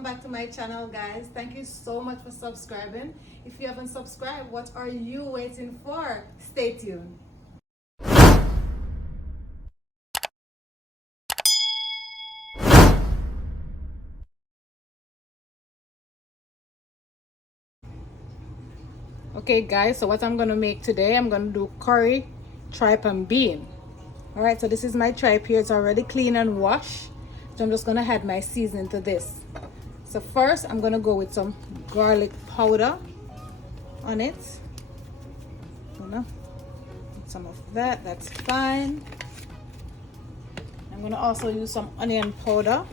welcome back to my channel, guys. Thank you so much for subscribing. If you haven't subscribed, what are you waiting for? Stay tuned. Okay guys, so what I'm gonna make today, I'm gonna do curry, tripe and bean. All right, so this is my tripe here. It's already clean and washed, so I'm just gonna add my seasoning to this. So first I'm gonna go with some garlic powder on it. Gonna put some of that, that's fine. I'm gonna also use some onion powder.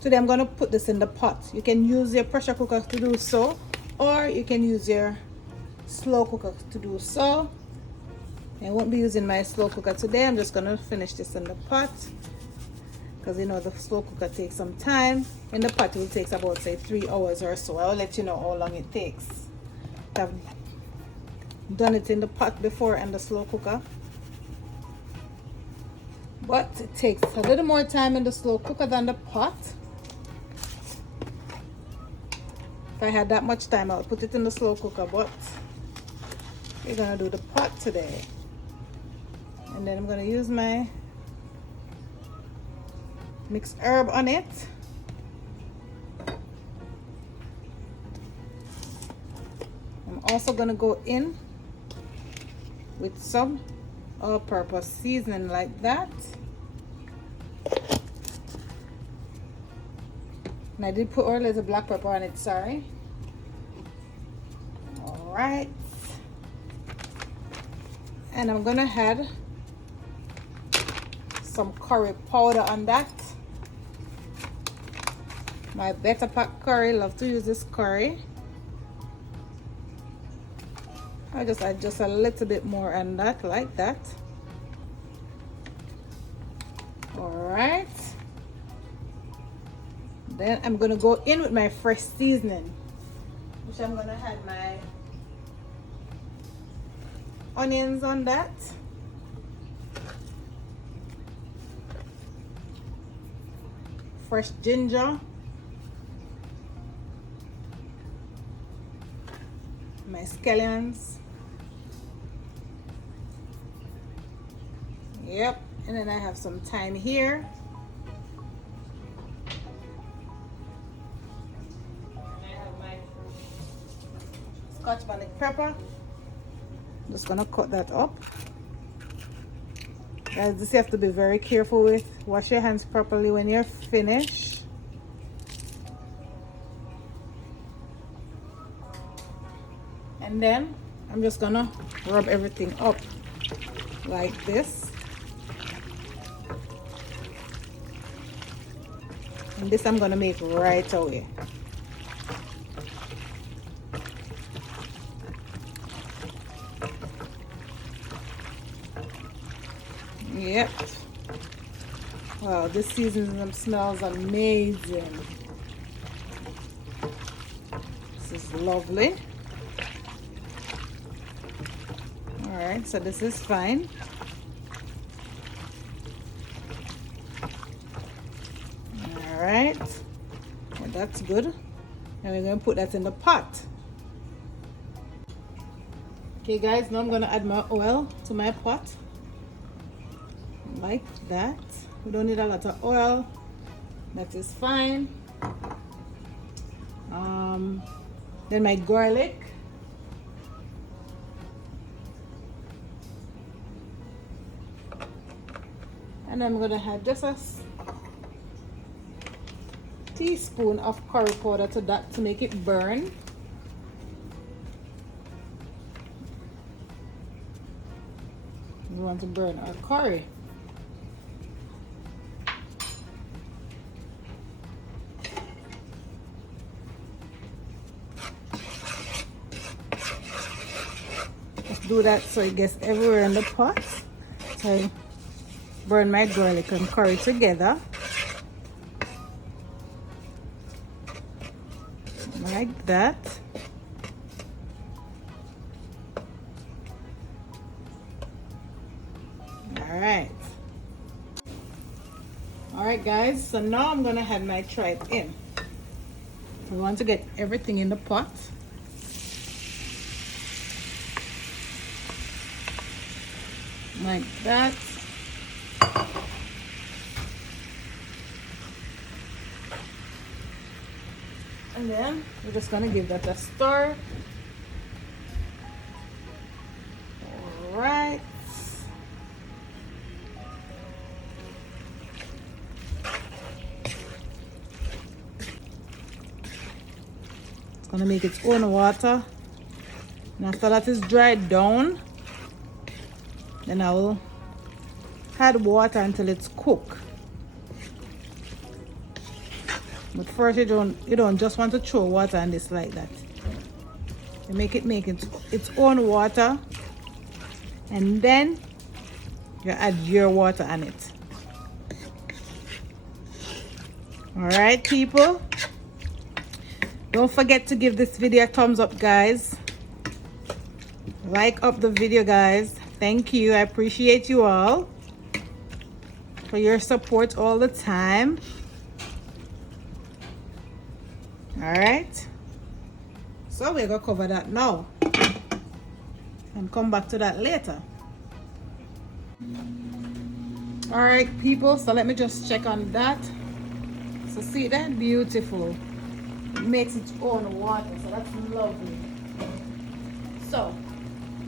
Today I'm gonna put this in the pot. You can use your pressure cooker to do so, or you can use your slow cooker to do so. I won't be using my slow cooker today. I'm just gonna finish this in the pot, because you know the slow cooker takes some time. In the pot it will take about say 3 hours or so. I'll let you know how long it takes. I've done it in the pot before and the slow cooker, but it takes a little more time in the slow cooker than the pot. If I had that much time, I'll put it in the slow cooker, but we're gonna do the pot today. And then I'm gonna use my mixed herb on it. I'm also gonna go in with some all-purpose seasoning like that. And I did put a little black pepper on it, sorry. All right. And I'm gonna add some curry powder on that. My better pack curry, love to use this curry. I just add just a little bit more on that, like that. All right. Then I'm gonna go in with my fresh seasoning, which I'm gonna add my onions on that. Fresh ginger. My scallions. Yep, and then I have some thyme here. Scotch bonnet pepper. Just gonna cut that up. Guys, this you have to be very careful with. Wash your hands properly when you're finished. And then I'm just gonna rub everything up like this. And this I'm gonna make right away. Yep. Wow, this seasoning smells amazing. This is lovely. All right, so this is fine. All right, well, that's good. And we're going to put that in the pot. Okay guys, now I'm going to add my oil to my pot. Like that. We don't need a lot of oil. That is fine. Then my garlic. And I'm going to add just a teaspoon of curry powder to that to make it burn. We want to burn our curry. Just do that so it gets everywhere in the pot. So I burn my garlic and curry together. Like that. All right. Alright guys, so now I'm gonna add my tripe in. We want to get everything in the pot. Like that. And then we're just gonna give that a stir. Alright. It's gonna make its own water. And after that is dried down, then I will add water until it's cooked. But first you don't just want to throw water on this like that. You make it its own water, and then you add your water on it. Alright people, don't forget to give this video a thumbs up guys. Like up the video guys. Thank you. I appreciate you all for your support all the time. Alright, so we're gonna cover that now and come back to that later. Alright people, so let me just check on that. So see that? Beautiful. It makes its own water, so that's lovely. So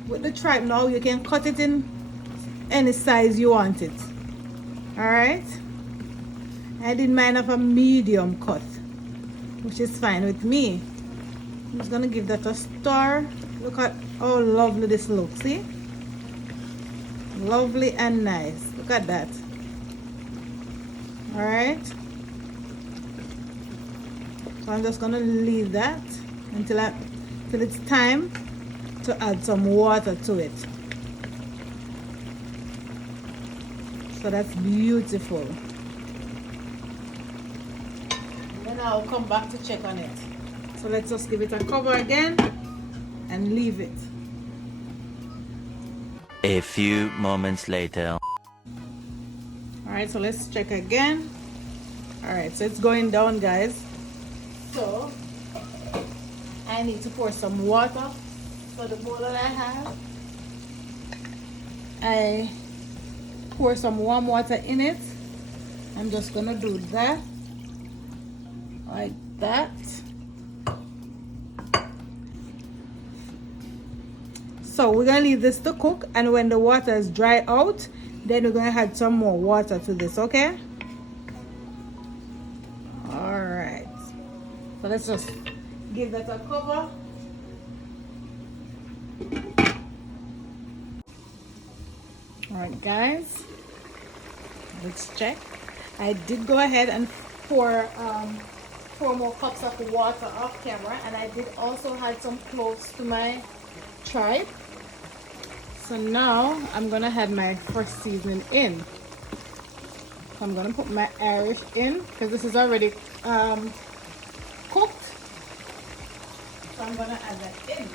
with the tripe now, you can cut it in any size you want it. Alright, I did mine of a medium cut, which is fine with me. I'm just gonna give that a stir. Look at how lovely this looks. See, lovely and nice. Look at that. All right, so I'm just gonna leave that until it's time to add some water to it. So that's beautiful. I'll come back to check on it. So let's just give it a cover again and leave it. A few moments later. Alright, so let's check again. Alright, so it's going down guys. So I need to pour some water for the bowl that I have. I pour some warm water in it. I'm just gonna do that. Like that. So we're gonna leave this to cook, and when the water is dry out, then we're gonna add some more water to this, okay? All right, so let's just give that a cover. All right guys, let's check. I did go ahead and pour 4 more cups of water off camera, and I did also add some cloves to my tripe. So now I'm gonna add my first seasoning in. So I'm gonna put my Irish in because this is already cooked. So I'm gonna add that in.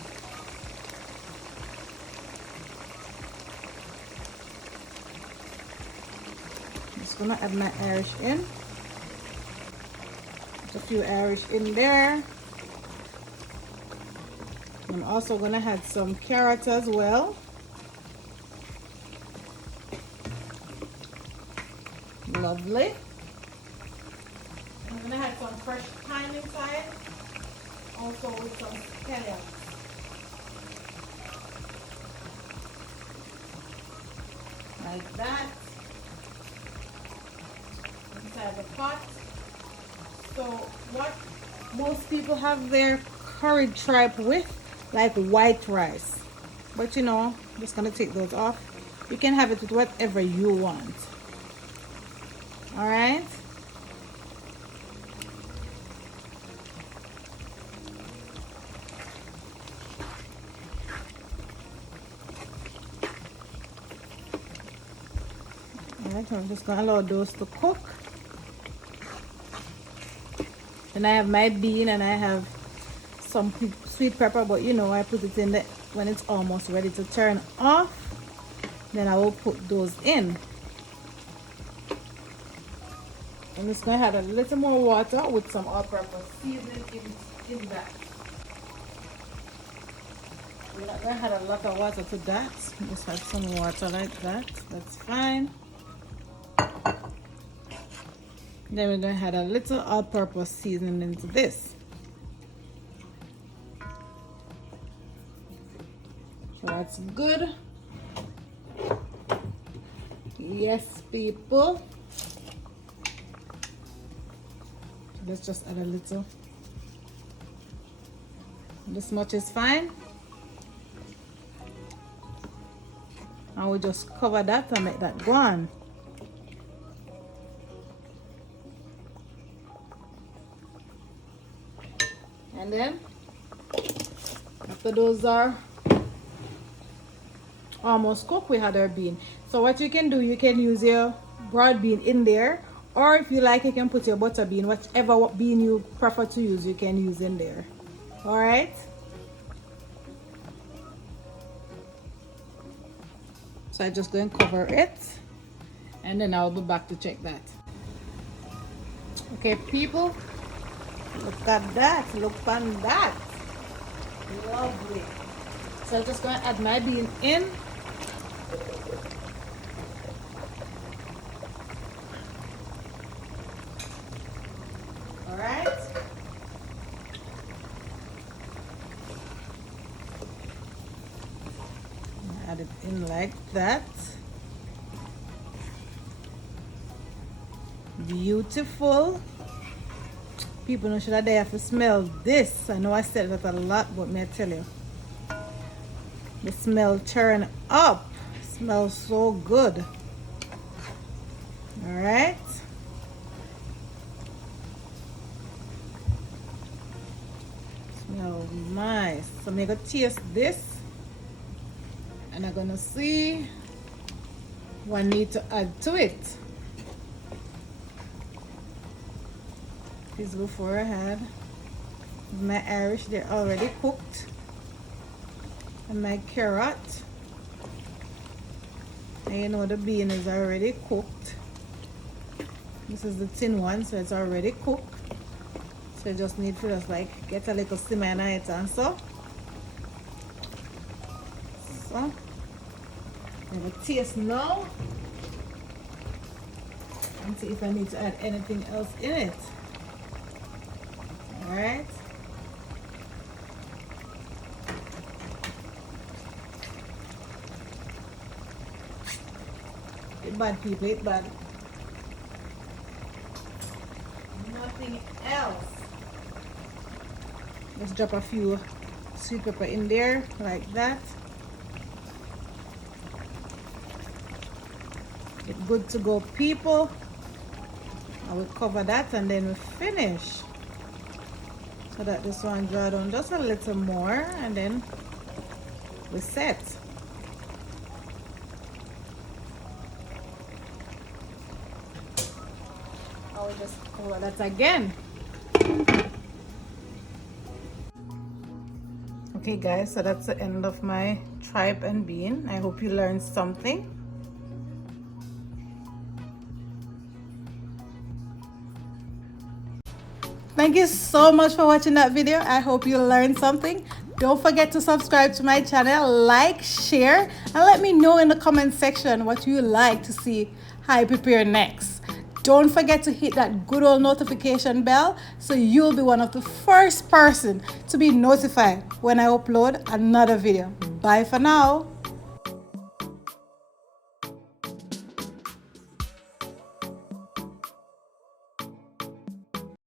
I'm just gonna add my Irish in. A few Irish in there. I'm also gonna add some carrots as well. Lovely. I'm gonna add some fresh thyme inside, also with some scallions. Like that. Inside the pot. So what most people have their curried tripe with, like white rice, but you know, I'm just gonna take those off. You can have it with whatever you want. All right, so I'm just gonna allow those to cook. And I have my bean and I have some sweet pepper, but you know, I put it in the when it's almost ready to turn off, then I will put those in. I'm just going to add a little more water with some all-purpose seasoning in that. We're not going to add a lot of water to that. Just add some water like that. That's fine. Then we're going to add a little all-purpose seasoning into this. So that's good. Yes, people. Let's just add a little. This much is fine. And we'll just cover that and make that go on. And then, after those are almost cooked, we had our bean. So what you can do, you can use your broad bean in there. Or if you like, you can put your butter bean, whichever bean you prefer to use, you can use in there. All right. So I just go and cover it, and then I'll be back to check that. Okay, people, look at that. Look at that. Lovely. So I'm just going to add my bean in. Alright. Add it in like that. Beautiful. People know should I have to smell this. I know I said that a lot, but may I tell you. The smell turn up. Smells so good. Alright. Smells nice. So I'm gonna taste this. And I'm gonna see what I need to add to it. This before I had my Irish, they're already cooked. And my carrot. And you know the bean is already cooked. This is the thin one, so it's already cooked. So you just need to just like get a little simmer in it and so. So I have a taste now. And see if I need to add anything else in it. Alright. It's bad, people, it's bad. Nothing else. Let's drop a few sweet pepper in there, like that. It's good to go, people. I will cover that and then we finish. So that this one dry down just a little more and then we set. I will just cover that again. Okay guys, so that's the end of my tripe and bean. I hope you learned something. Thank you so much for watching that video. I hope you learned something. Don't forget to subscribe to my channel, like, share, and let me know in the comment section what you like to see I prepare next. Don't forget to hit that good old notification bell so you'll be one of the first person to be notified when I upload another video. Bye for now.